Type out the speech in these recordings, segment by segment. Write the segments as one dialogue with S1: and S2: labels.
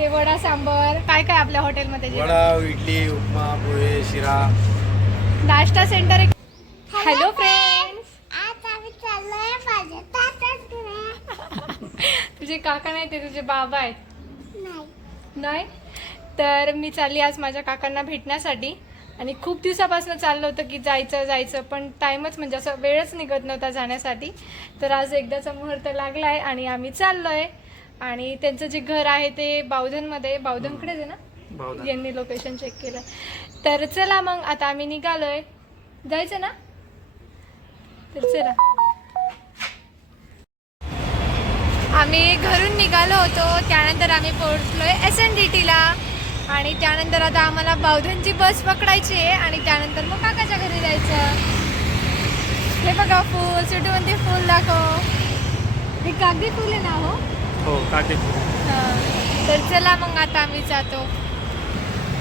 S1: इथे वडा सांबर. काय काय आपल्या हॉटेलमध्ये जेवण?
S2: वडा इडली उपमा पोहे शिरा.
S1: नाश्ता सेंटर हॅलो फ्रेंड्स
S3: आज आम्ही चाललोय माझ्या तात्याकडे
S1: तुझे काका नाही ते तुझे बाबा आहेत.
S3: नाही.
S1: नाही? तर मी चालली आज माझ्या काकांना भेटण्यासाठी. आणि खूप दिवसापासून चाललं होतं की जायचं जायचं पण टाईमच म्हणजे असं वेळच निघत नव्हता जाण्यासाठी. तर आज एकदाचा मुहूर्त लागला आहे आणि आम्ही चाललो आहे आणि त्यांचं जे घर आहे ते बावधनमध्ये बावधनकडेच आहे ना? यांनी लोकेशन चेक केलं. तर चला मग आता आम्ही निघालोय. जायचं ना? तर चला. आम्ही घरून निघालो होतो त्यानंतर आम्ही पोहोचलोय एस एन डी टीला आणि त्यानंतर आता आम्हाला बावधनची बस पकडायची आहे आणि त्यानंतर मग काकाच्या घरी जायचं. हे बघा फूल सिटूमध्ये फूल दाखव. हे कागदी फूल आहे ना हो?
S2: हो
S1: हां. तर चला मग आता आम्ही जातो.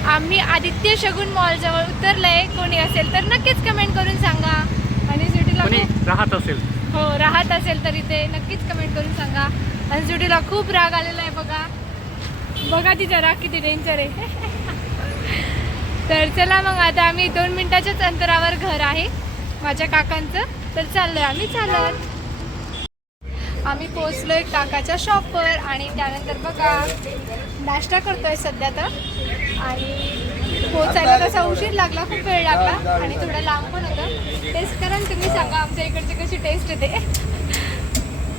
S1: आम्ही आदित्य शगुन मॉलजवळ उतरलंय. कोणी असेल तर नक्कीच कमेंट करून सांगा. आणि सिटीला
S2: राहत असेल.
S1: हो राहत असेल तर इथे नक्कीच कमेंट करून सांगा. आणि जुडीला खूप राग आलेला आहे बघा. बघा तिचा राग किती डेंजर आहे. तर चला मग आता आम्ही दोन मिनिटाच्याच अंतरावर घर आहे. माझ्या काकांचं. तर चाललोय आम्ही चालत. आम्ही पोचलोय काकाच्या शॉपवर आणि त्यानंतर बघा नाश्ता करतोय सध्या तर. आणि पोचायला तसा उशीर लागला खूप वेळ लागला आणि थोडं लांब पण होतं. टेस्ट करा तुम्ही सांगा आमच्या इकडची कशी टेस्ट येते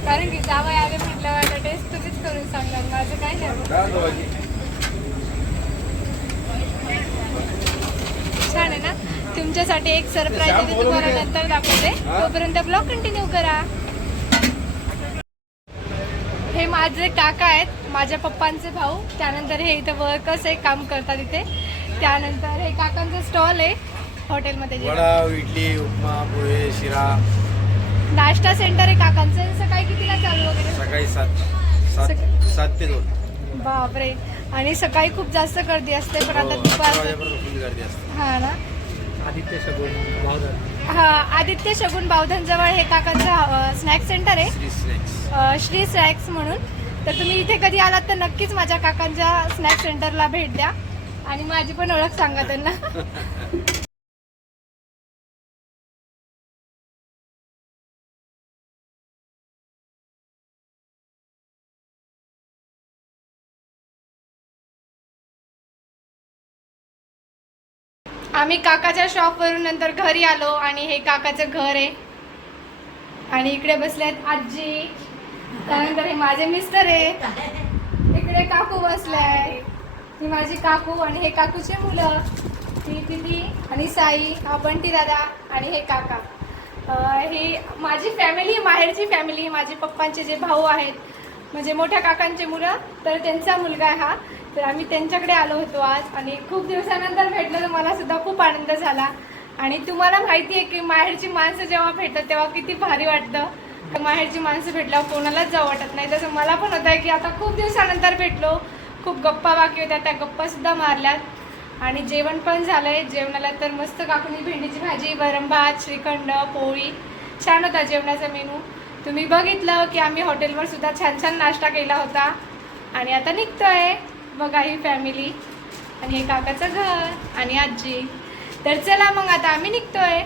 S1: कारण की जावं आले म्हटलं आता टेस्ट तुम्हीच करून सांगणार माझं काय नाही. छान आहे ना? तुमच्यासाठी एक सरप्राईज तुम्हाला नंतर दाखवते. तोपर्यंत ब्लॉग कंटिन्यू करा. हे माझे काका आहेत माझ्या पप्पांचे भाऊ. त्यानंतर हे इथं वर्कर्स आहे काम करतात इथे. त्यानंतर हे काकांचं स्टॉल आहे हॉटेलमध्ये जे
S2: वडा इडली उपमा पोहे शिरा.
S1: नाश्ता सेंटर आहे काकांचं. सकाळी कितीला चालू वगैरे?
S2: सकाळी सात सात सात ते दोन.
S1: बापरे. आणि सकाळी खूप जास्त गर्दी असते पण आता
S2: हो,
S1: दुपार
S2: अकरा वाजेपर्यंत फुल गर्दी असते.
S1: हा ना.
S2: आदित्य शगुन
S1: हा आदित्य शगुन बावधन जवळ हे काकांचं स्नॅक सेंटर आहे.
S2: श्री स्नॅक्स
S1: स्नॅक्स म्हणून. तर तुम्ही इथे कधी आलात तर नक्कीच माझ्या काकांच्या स्नॅक सेंटरला भेट द्या. आणि माझी पण ओळख सांगा त्यांना. आम्ही काकाच्या शॉपवरून नंतर घरी आलो आणि हे काकाचं घर आहे. आणि इकडे बसलेत आजी. त्यानंतर हे माझे मिस्टर आहे. इकडे काकू बसलाय. ही माझी काकू आणि हे काकूचे मुलं. ती दिदी आणि साई हा बंटी दादा आणि हे काका. ही माझी फॅमिली माहेरची फॅमिली माझे पप्पांचे जे भाऊ आहेत म्हणजे मोठ्या काकांचे मुलं तर त्यांचा मुलगा आहे हा. तर आम्ही त्यांच्याकडे आलो होतो आज आणि खूप दिवसानंतर भेटलं तर मला सुद्धा खूप आनंद झाला. आणि तुम्हाला माहिती आहे की माहेरची माणसं जेव्हा भेटतात तेव्हा किती भारी वाटतं. माहेरची माणसं भेटल्यावर कोणालाच जाऊ वाटत नाही. तसं मला पण होतं की आता खूप दिवसानंतर भेटलो. खूप गप्पा बाकी होत्या त्या गप्पा सुद्धा मारल्यात. आणि जेवण पण झालंय. जेवणाला तर मस्त काकुनी भेंडीची भाजी वरण भात श्रीखंड पोळी. छान होता जेवणाचा मेनू. तुम्ही बघितलं की आम्ही हॉटेलवर सुद्धा छान छान नाश्ता केला होता. आणि आता निघतोय बघा ही फॅमिली आणि हे काकाचं घर आणि आजी. तर चला मग आता आम्ही निघतोय.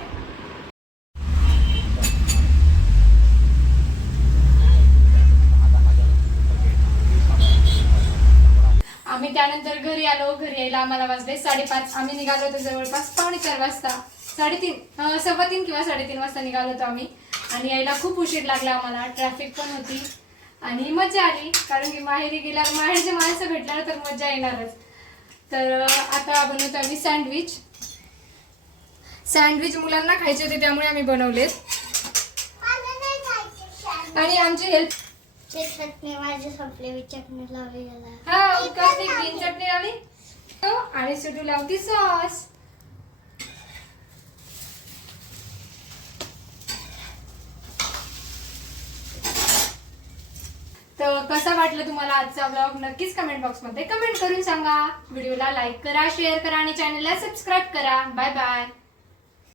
S1: आम्ही त्यानंतर घरी आलो. घरी यायला आम्हाला वाजले साडेपाच. आम्ही निघालो होतो जवळपास पावणे चार वाजता. साडेतीन सव्वा तीन किंवा साडेतीन वाजता निघालो होतो आम्ही. आणि यायला खूप उशीर लागला आम्हाला. ट्रॅफिक पण होती. आणि मजा आली कारण की माहेरी गेल्यावर माहेरचे माणसं भेटल्यावर तर मजा येणारच. तर आता बनवतो आम्ही सँडविच. सँडविच मुलांना खायचे होते त्यामुळे आम्ही बनवलेत. आणि आमची हेल्प
S3: चटणी माझी संपले मी चटणी लावली
S1: हा चटणी लावली हो, आणि सुटू लावती सॉस. तर कसा वाटलं तुम्हाला आजचा ब्लॉग नक्कीच कमेंट बॉक्समध्ये कमेंट करून सांगा. व्हिडिओला लाईक करा शेअर करा आणि चॅनलला सबस्क्राईब करा. Bye bye